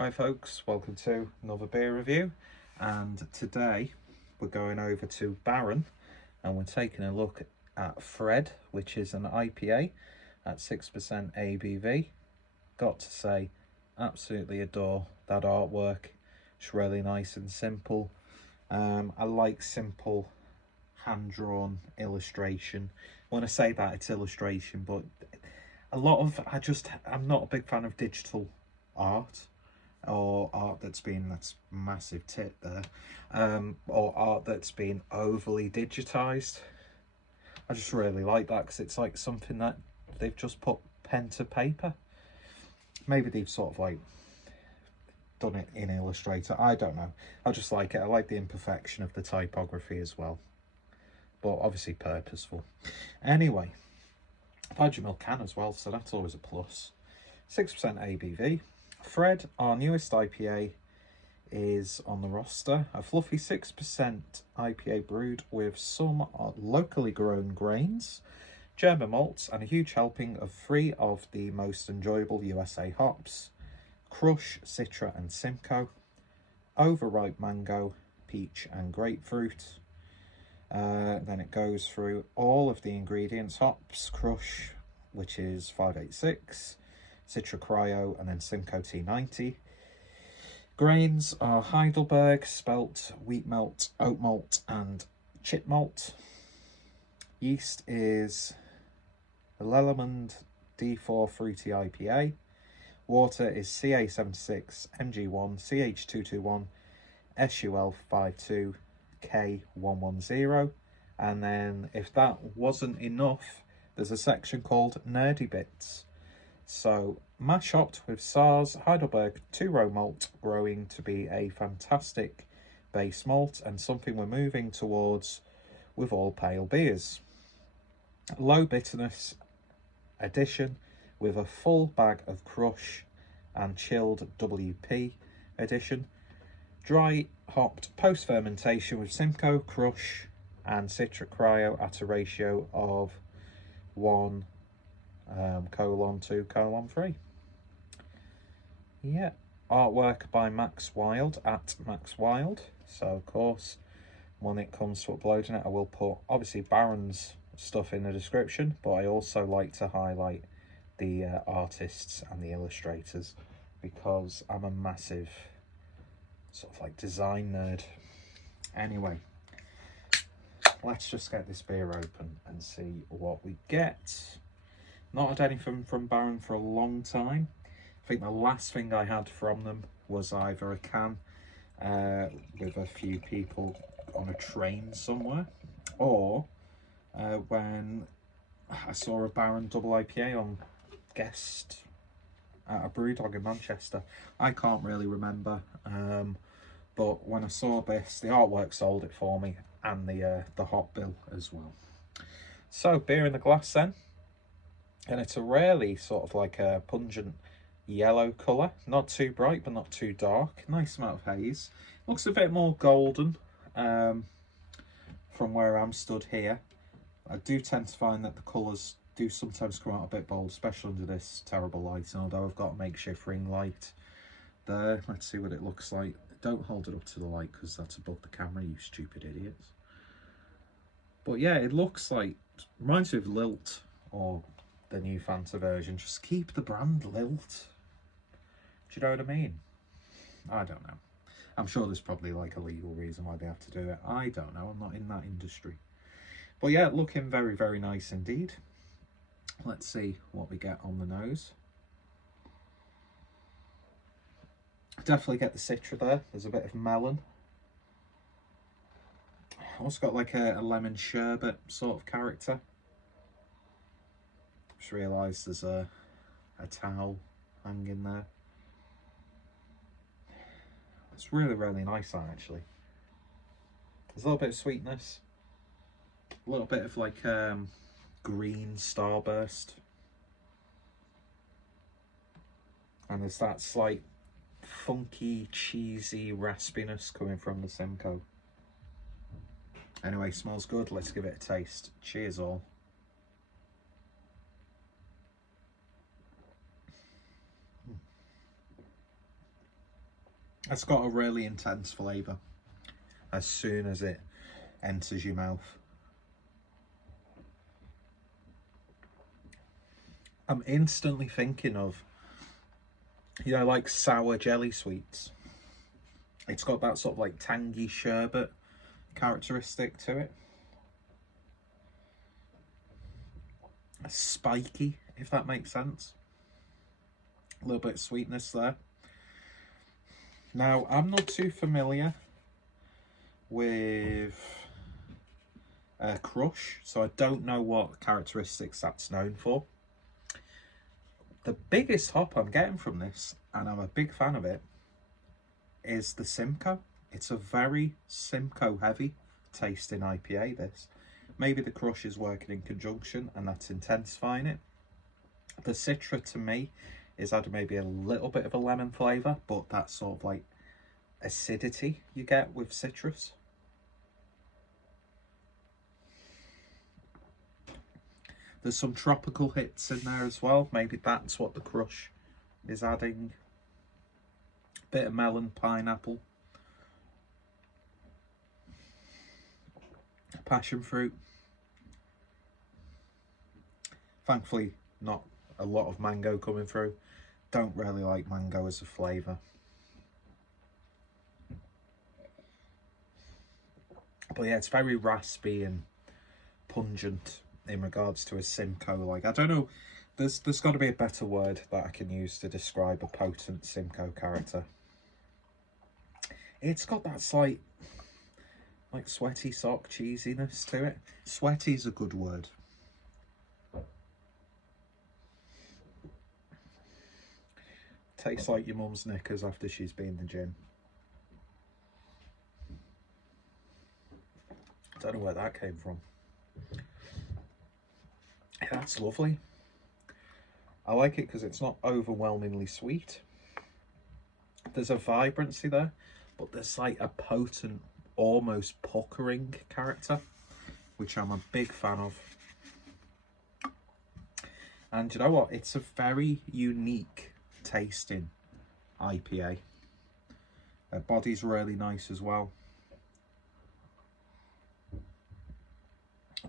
Hi folks, welcome to another beer review, and today we're going over to Baron and we're taking a look at Fred, which is an IPA at 6% ABV. Got to say, absolutely adore that artwork. It's really nice and simple. I like simple hand-drawn illustration. When I say that, it's illustration, but I'm not a big fan of digital art, or art that's massive tit there, or art that's been overly digitized. I just really like that because it's like something that they've just put pen to paper. Maybe they've sort of like done it in Illustrator, I don't know. I just like it. I like the imperfection of the typography as well, but obviously purposeful. Anyway, 500ml can as well, so that's always a plus. 6% ABV. Fred, our newest IPA, is on the roster. A fluffy 6% IPA brewed with some locally grown grains, German malts, and a huge helping of 3 of the most enjoyable USA hops: Crush, Citra and Simcoe, overripe mango, peach and grapefruit. Then it goes through all of the ingredients: hops, Crush, which is 586, Citra Cryo, and then Simcoe T90. Grains are Heidelberg, spelt, wheat malt, oat malt, and chip malt. Yeast is the Lellemond D4 Fruity IPA. Water is CA76, MG1, CH221, SUL52, K110. And then, if that wasn't enough, there's a section called Nerdy Bits. So, mash hopped with Saaz Heidelberg 2-row malt, growing to be a fantastic base malt and something we're moving towards with all pale beers. Low bitterness addition with a full bag of Crush and chilled WP addition. Dry hopped post fermentation with Simcoe, Crush and Citra Cryo at a ratio of 1:2:3. Yeah, artwork by Max Wild at Max Wild. So of course, when it comes to uploading it, I will put obviously Baron's stuff in the description, but I also like to highlight the artists and the illustrators because I'm a massive sort of like design nerd. Anyway, let's just get this beer open and see what we get. Not had anything from Baron for a long time. I think the last thing I had from them was either a can with a few people on a train somewhere, or when I saw a Baron double IPA on guest at a Brewdog in Manchester. I can't really remember, but when I saw this, the artwork sold it for me, and the hop bill as well. So, beer in the glass then, and it's a really sort of like a pungent yellow colour, not too bright but not too dark, nice amount of haze. Looks a bit more golden from where I'm stood here. I do tend to find that the colours do sometimes come out a bit bold, especially under this terrible lighting, although I've got a makeshift ring light there. Let's see what it looks like. Don't hold it up to the light because that's above the camera, you stupid idiots. But yeah, it looks like, reminds me of Lilt, or the new Fanta version. Just keep the brand Lilt. Do you know what I mean? I don't know. I'm sure there's probably like a legal reason why they have to do it. I don't know, I'm not in that industry. But yeah, looking very, very nice indeed. Let's see what we get on the nose. Definitely get the Citra there. There's a bit of melon. Also got like a lemon sherbet sort of character. Just realised there's a towel hanging there. It's really, really nice actually. There's a little bit of sweetness. A little bit of like green starburst. And there's that slight funky, cheesy raspiness coming from the Simcoe. Anyway, smells good. Let's give it a taste. Cheers all. It's got a really intense flavour as soon as it enters your mouth. I'm instantly thinking of, you know, like sour jelly sweets. It's got that sort of like tangy sherbet characteristic to it. Spiky, if that makes sense. A little bit of sweetness there. Now, I'm not too familiar with Crush, so I don't know what characteristics that's known for. The biggest hop I'm getting from this, and I'm a big fan of it, is the Simcoe. It's a very Simcoe heavy tasting IPA, this. Maybe the Crush is working in conjunction and that's intensifying it. The Citra to me is adding maybe a little bit of a lemon flavour, but that sort of like acidity you get with citrus. There's some tropical hits in there as well. Maybe that's what the Crush is adding. Bit of melon, pineapple, passion fruit. Thankfully, not a lot of mango coming through. Don't really like mango as a flavour. But yeah, it's very raspy and pungent in regards to a Simcoe. Like, I don't know, there's got to be a better word that I can use to describe a potent Simcoe character. It's got that slight, like, sweaty sock cheesiness to it. Sweaty is a good word. Tastes like your mum's knickers after she's been in the gym. Don't know where that came from. Yeah, that's lovely. I like it because it's not overwhelmingly sweet. There's a vibrancy there, but there's like a potent, almost puckering character, which I'm a big fan of. And you know what? It's a very unique tasting IPA. The body's really nice as well.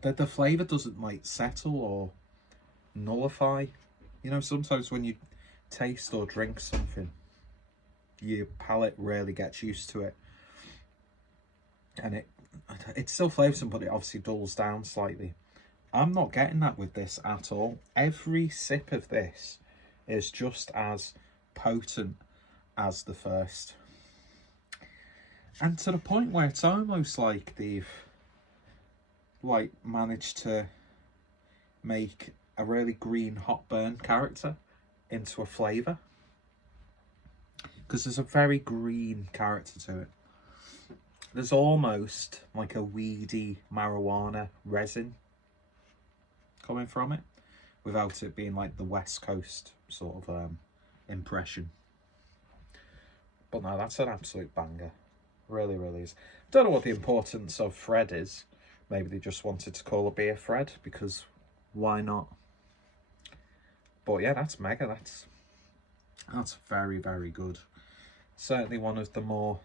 The flavour doesn't like settle or nullify. You know, sometimes when you taste or drink something, your palate really gets used to it, and it's still flavoursome, but it obviously dulls down slightly. I'm not getting that with this at all. Every sip of this is just as potent as the first, and to the point where it's almost like they've like managed to make a really green hot burn character into a flavour, because there's a very green character to it. There's almost like a weedy marijuana resin coming from it, without it being like the West Coast sort of impression. But no, that's an absolute banger. Really, really is. Don't know what the importance of Fred is. Maybe they just wanted to call a beer Fred, because why not? But yeah, that's mega. That's very, very good. Certainly one of the more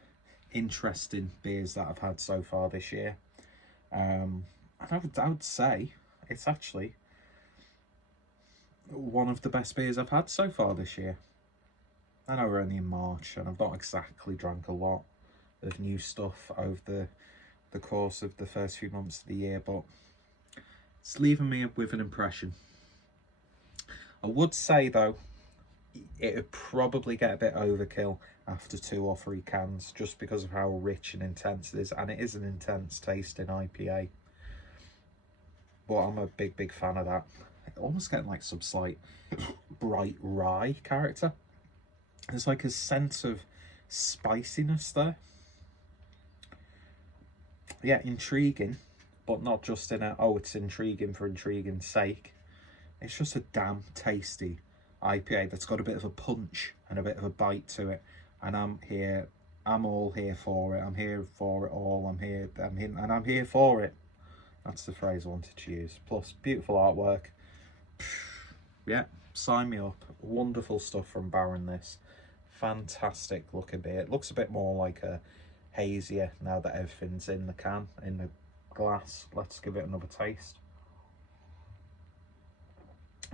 interesting beers that I've had so far this year. And I would say it's actually one of the best beers I've had so far this year. I know we're only in March and I've not exactly drank a lot of new stuff over the course of the first few months of the year, but it's leaving me with an impression. I would say though, it would probably get a bit overkill after 2 or 3 cans, just because of how rich and intense it is, and it is an intense tasting IPA. But I'm a big fan of that. Almost getting like some slight bright rye character. There's like a sense of spiciness there. Yeah, intriguing, but not just in a, oh, it's intriguing for intriguing's sake. It's just a damn tasty IPA that's got a bit of a punch and a bit of a bite to it. And I'm all here for it. I'm here for it all. I'm here for it. That's the phrase I wanted to use. Plus, beautiful artwork. Yeah, sign me up. Wonderful stuff from Baron, this. fantastic looking beer. It looks a bit more like a hazier now that everything's in the can, in the glass. Let's give it another taste.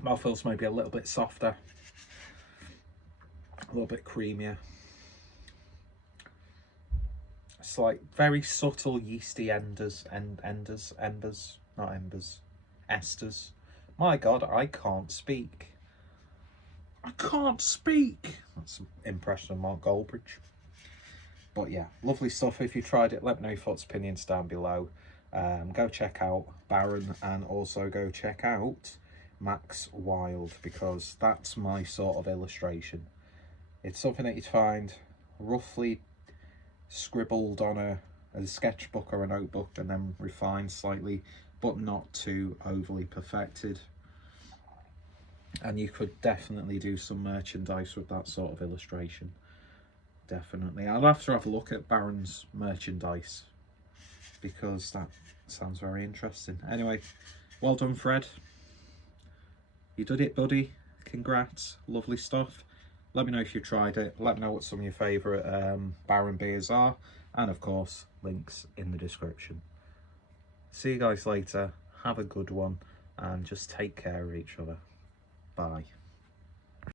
Mouthfeel's maybe a little bit softer, a little bit creamier. It's like very subtle yeasty embers, not embers, esters. My God, I can't speak. I can't speak. That's an impression of Mark Goldbridge. But yeah, lovely stuff. If you tried it, let me know your thoughts, opinions down below. Go check out Baron and also go check out Max Wild, because that's my sort of illustration. It's something that you'd find roughly scribbled on a sketchbook or a notebook and then refined slightly, but not too overly perfected. And you could definitely do some merchandise with that sort of illustration. Definitely. I'll have to have a look at Baron's merchandise, because that sounds very interesting. Anyway, well done, Fred. You did it, buddy. Congrats. Lovely stuff. Let me know if you tried it. Let me know what some of your favourite Baron beers are. And of course, links in the description. See you guys later. Have a good one. And just take care of each other. Bye.